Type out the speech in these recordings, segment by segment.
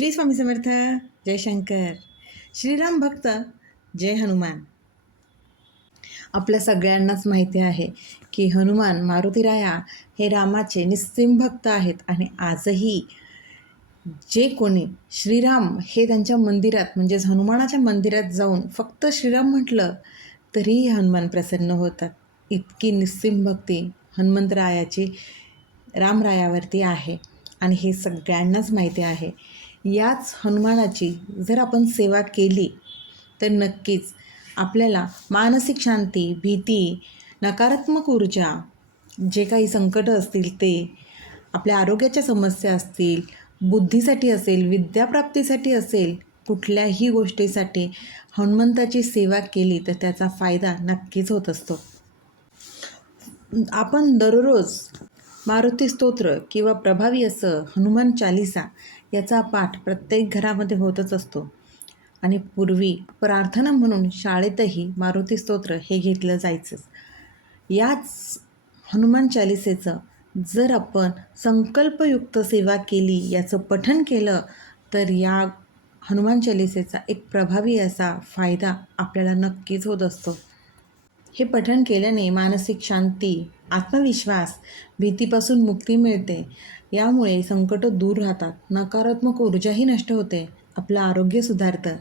श्री स्वामी समर्थ. जय शंकर. श्रीराम भक्त जय हनुमान. आपल्या सगळ्यांनाच माहिती आहे की हनुमान मारुतीराया हे रामाचे निस्सीम भक्त आहेत आणि आजही जे कोणी श्रीराम हे त्यांच्या मंदिरात म्हणजेच हनुमानाच्या मंदिरात जाऊन फक्त श्रीराम म्हटलं तरीही हनुमान प्रसन्न होतात. इतकी निस्सीम भक्ती हनुमंतरायाची रामरायावरती आहे आणि हे सगळ्यांनाच माहिती आहे. याच हनुमानाची जर आपण सेवा केली तर नक्कीच आपल्याला मानसिक शांती, भीती, नकारात्मक ऊर्जा, जे काही संकटं असतील ते, आपल्या आरोग्याच्या समस्या असतील, बुद्धीसाठी असेल, विद्याप्राप्तीसाठी असेल, कुठल्याही गोष्टीसाठी हनुमंताची सेवा केली तर त्याचा फायदा नक्कीच होत असतो. आपण दररोज मारुती स्तोत्र किंवा प्रभावी असं हनुमान चालिसा याचा पाठ प्रत्येक घरामध्ये होतच असतो आणि पूर्वी प्रार्थना म्हणून शाळेतही मारुती स्तोत्र हे घेतलं जायचंच. याच हनुमान चालिसेचं जर आपण संकल्पयुक्त सेवा केली, याचं पठण केलं तर या हनुमान चालिसेचा एक प्रभावी असा फायदा आपल्याला नक्कीच होत असतो. हे पठण केल्याने मानसिक शांती, आत्मविश्वास, भीतीपासून मुक्ती मिळते. यामुळे संकटं दूर राहतात, नकारात्मक ऊर्जाही नष्ट होते, आपलं आरोग्य सुधारतं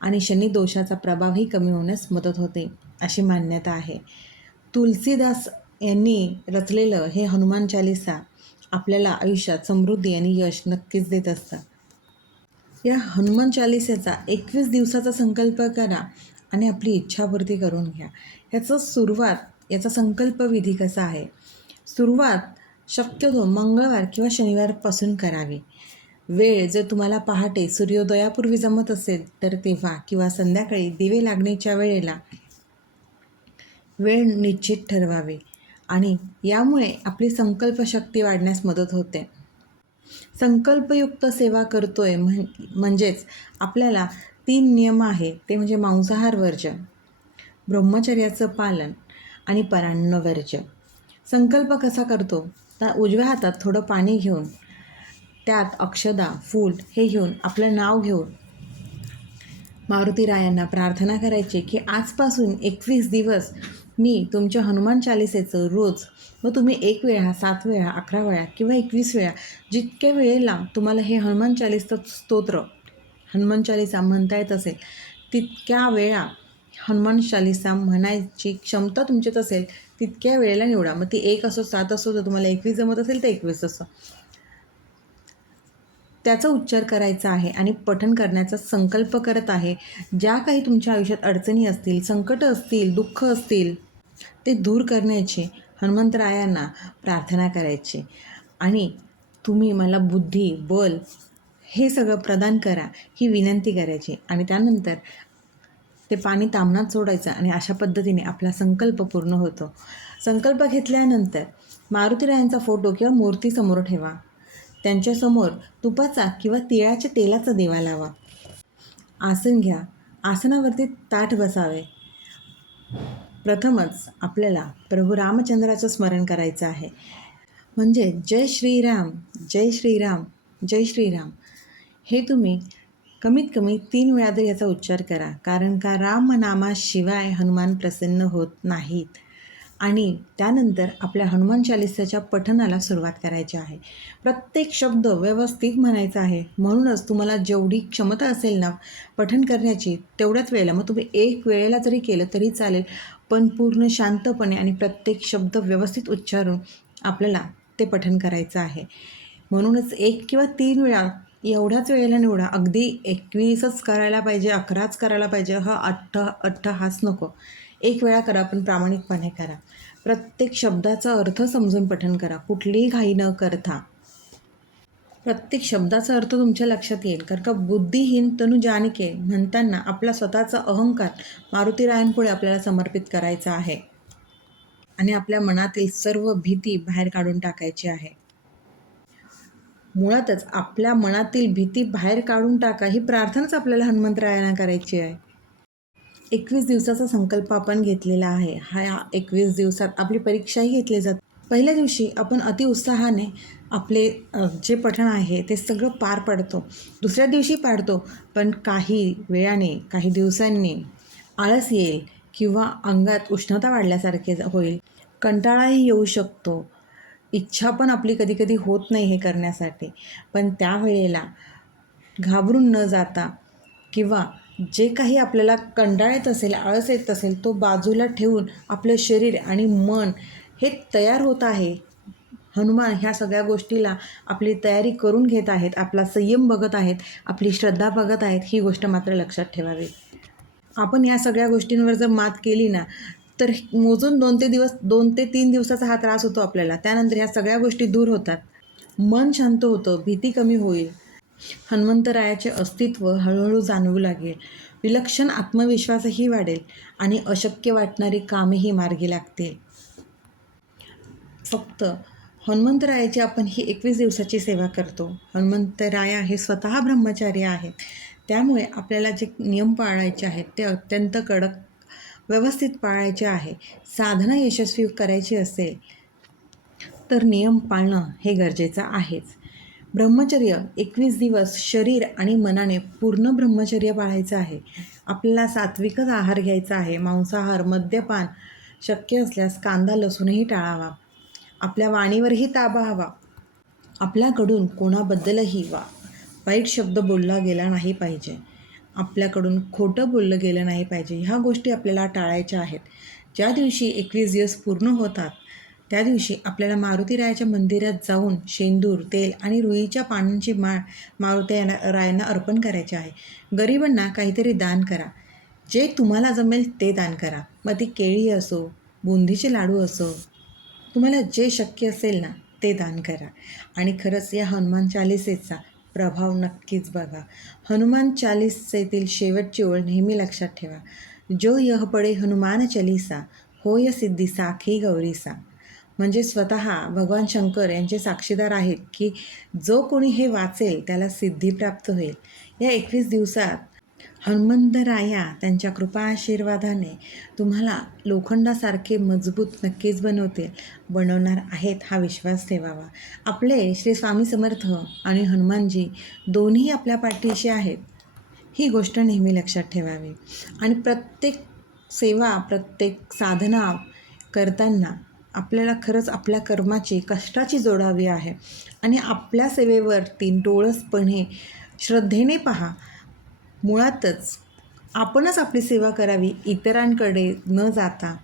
आणि शनिदोषाचा प्रभावही कमी होण्यास मदत होते अशी मान्यता आहे. तुलसीदास यांनी रचलेलं हे हनुमान चालिसा आपल्याला आयुष्यात समृद्धी आणि यश नक्कीच देत असतं. या हनुमान चालिसेचा 21 दिवसाचा संकल्प करा आणि आपली इच्छापूर्ती करून घ्या. याचा संकल्पविधी कसा आहे? सुरुवात शक्यतो मंगळवार किंवा शनिवारपासून करावी. वेळ जर तुम्हाला पहाटे सूर्योदयापूर्वी जमत असेल तर तेव्हा किंवा संध्याकाळी दिवे लागण्याच्या वेळेला वेळ निश्चित ठरवावे आणि यामुळे आपली संकल्पशक्ती वाढण्यास मदत होते. संकल्पयुक्त सेवा करतोय म्हणजेच आपल्याला 3 नियम आहे, ते म्हणजे मांसाहार वर्ज्य, ब्रह्मचर्याचं पालन आणि परान्न वर्ज्य. संकल्प कसा करतो तर उजव्या हातात थोडं पाणी घेऊन त्यात अक्षदा, फूल हे घेऊन आपलं नाव घेऊन मारुतीरायांना प्रार्थना करायची की आजपासून 21 दिवस मी तुमच्या हनुमान चालिसेचं रोज, व तुम्ही 1 वेळा, 7 वेळा, 11 वेळा किंवा 21 वेळा जितक्या वेळेला तुम्हाला हे हनुमान चालिसा म्हणता येत असेल तितक्या वेळा हनुमान चालिसा म्हणायची क्षमता तुमच्यात असेल तितक्या वेळेला निवडा. मग ती 1 असो, 7 असो, जर तुम्हाला 21 जमत असेल तर 21 असो, त्याचा उच्चार करायचा आहे आणि पठण करण्याचा संकल्प करत आहे. ज्या काही तुमच्या आयुष्यात अडचणी असतील, संकटं असतील, दुःख असतील ते दूर करण्याची हनुमंतरायांना प्रार्थना करायची आणि तुम्ही मला बुद्धी, बल हे सगळं प्रदान करा ही विनंती करायची आणि त्यानंतर ते पाणी तामणात सोडायचं आणि अशा पद्धतीने आपला संकल्प पूर्ण होतो. संकल्प घेतल्यानंतर मारुतीरायांचा फोटो किंवा मूर्ती समोर ठेवा. त्यांच्यासमोर तुपाचा किंवा तिळाच्या तेलाचा दिवा लावा. आसन घ्या. आसनावरती ताठ बसावे. प्रथमच आपल्याला प्रभू रामचंद्राचं स्मरण करायचं आहे. म्हणजे जय श्रीराम, जय श्रीराम, जय श्रीराम हे तुम्ही कमीत कमी 3 वेळा तरी याचा उच्चार करा. कारण का रामनामाशिवाय हनुमान प्रसन्न होत नाहीत. आणि त्यानंतर आपल्या हनुमान चालिसाच्या पठणाला सुरुवात करायची आहे. प्रत्येक शब्द व्यवस्थित म्हणायचा आहे. म्हणूनच तुम्हाला जेवढी क्षमता असेल ना पठण करण्याची तेवढ्याच वेळेला, मग तुम्ही 1 वेळेला जरी केलं तरी चालेल, पण पूर्ण शांतपणे आणि प्रत्येक शब्द व्यवस्थित उच्चारून आपल्याला ते पठण करायचं आहे. म्हणूनच 1 किंवा 3 वेळा एवढ्याच वेळेला निवडा. अगदी 21च करायला पाहिजे, 11च करायला पाहिजे, हा अट्टहास नको. 1 वेळा करा, पण प्रामाणिकपणे करा. प्रत्येक शब्दाचा अर्थ समजून पठण करा, कुठलीही घाई न करता. प्रत्येक शब्दाचा अर्थ तुमच्या लक्षात येईल. कारण का बुद्धिहीन तनु जानिके म्हणताना आपला स्वतःचा अहंकार मारुतीरायांपुढे आपल्याला समर्पित करायचा आहे आणि आपल्या मनातील सर्व भीती बाहेर काढून टाकायची आहे. मुळातच आपल्या मनातील भीती बाहेर काढून टाका ही प्रार्थनाच आपल्याला हनुमंतरायांना करायची आहे. 21 दिवसाचा संकल्प आपण घेतलेला आहे. ह्या 21 दिवसात आपली परीक्षाही घेतली जाते. पहिल्या दिवशी आपण अतिउत्साहाने जे पठण आहे ते सगळं पार पडतो, दुसऱ्या दिवशी पाडतो. पण काही वेळाने, काही दिवसांनी आळस येईल किंवा अंगात उष्णता वाढल्यासारखे होईल, कंटाळाही येऊ शकतो. इच्छा पण आपली कधी कधी होत नाही हे करण्यासाठी. पण त्यावेळेला घाबरून न जाता किंवा जे काही आपल्याला कंटाळा येत असेल, आळस येत असेल, तो बाजूला ठेवून आपलं शरीर आणि मन हे तयार होत आहे. हनुमान ह्या सगळ्या गोष्टीला आपली तयारी करून घेत आहेत, आपला संयम बघत आहेत, आपली श्रद्धा बघत आहेत. ही गोष्ट मात्र लक्षात ठेवावी. आपण या सगळ्या गोष्टींवर जर मात केली ना, तर मोजून 2 ते 3 दिवसाचा हा त्रास होतो आपल्याला. त्यानंतर ह्या सगळ्या गोष्टी दूर होतात, मन शांत होतं, भीती कमी होईल, हनुमंतरायाचे अस्तित्व हळूहळू जाणवू लागेल, विलक्षण आत्मविश्वासही वाढेल आणि अशक्य वाटणारी कामेही मार्गी लागतील. फक्त हनुमंतरायाची आपण ही 21 दिवसाची सेवा करतो. हनुमंतराया हे स्वतः ब्रह्मचारी आहेत. त्यामुळे आपल्याला जे नियम पाळायचे आहेत ते अत्यंत कडक व्यवस्थित पाळायचे आहे. साधना यशस्वी करायची असेल तर नियम पाळणं हे गरजेचं आहेच. ब्रह्मचर्य 21 दिवस शरीर आणि मनाने पूर्ण ब्रह्मचर्य पाळायचं आहे. आपल्याला सात्विकच आहार घ्यायचा आहे. मांसाहार, मद्यपान, शक्य असल्यास कांदा लसूणही टाळावा. आपल्या वाणीवरही ताबा हवा. आपल्याकडून कोणाबद्दलही वाईट शब्द बोलला गेला नाही पाहिजे. आपल्याकडून खोटं बोललं गेलं नाही पाहिजे. ह्या गोष्टी आपल्याला टाळायच्या आहेत. ज्या दिवशी 21 दिवस पूर्ण होतात त्या दिवशी आपल्याला मारुतीरायाच्या मंदिरात जाऊन शेंदूर, तेल आणि रुईच्या पानांची माळ मारुतीरायांना अर्पण करायची आहे. गरिबांना काहीतरी दान करा. जे तुम्हाला जमेल ते दान करा. मग ती केळी असो, बुंदीचे लाडू असो, तुम्हाला जे शक्य असेल ना ते दान करा. आणि खरंच या हनुमान चालिसेचा प्रभाव नक्कीच बघा. हनुमान चालिसेतील शेवटची ओळ नेहमी लक्षात ठेवा. जो यह पडे हनुमान चालिसा, होय सिद्धी साखी गौरीसा. म्हणजे स्वतः भगवान शंकर यांचे साक्षीदार आहेत की जो कोणी हे वाचेल त्याला सिद्धी प्राप्त होईल. या 21 दिवसात हनुमंतराया त्यांच्या कृपा आशीर्वादाने तुम्हाला लोखंडासारखे मजबूत नक्कीच बनवणार आहेत, हा विश्वास ठेवावा. आपले श्री स्वामी समर्थ आणि हनुमानजी दोन्ही आपल्या पाठीशी आहेत, ही गोष्ट नेहमी लक्षात ठेवावी. आणि प्रत्येक सेवा, प्रत्येक साधना करताना आपल्याला खरंच आपल्या कर्माची, कष्टाची जोडावी आहे. आणि आपल्या सेवेवरती डोळसपणे श्रद्धेने पहा. मुळातच आपणच आपली सेवा करावी, इतरांकडे न जाता.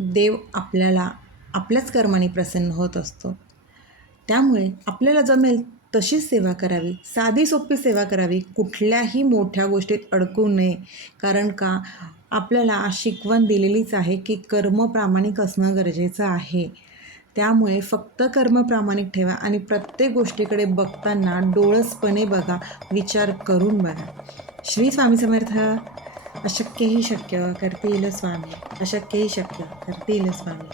देव आपल्याला आपल्याच कर्माने प्रसन्न होत असतो. त्यामुळे आपल्याला जमेल तशीच सेवा करावी, साधी सोपी सेवा करावी, कुठल्याही मोठ्या गोष्टीत अडकू नये. कारण का आपल्याला शिकवण दिलेलीच आहे की कर्म प्रामाणिक असणं गरजेचं आहे. त्यामुळे फक्त कर्म प्रामाणिक ठेवा आणि प्रत्येक गोष्टीकडे बघताना डोळसपणे बघा, विचार करून बघा. श्री स्वामी समर्थ. अशक्यही शक्य करतील स्वामी, अशक्यही शक्य करतील स्वामी.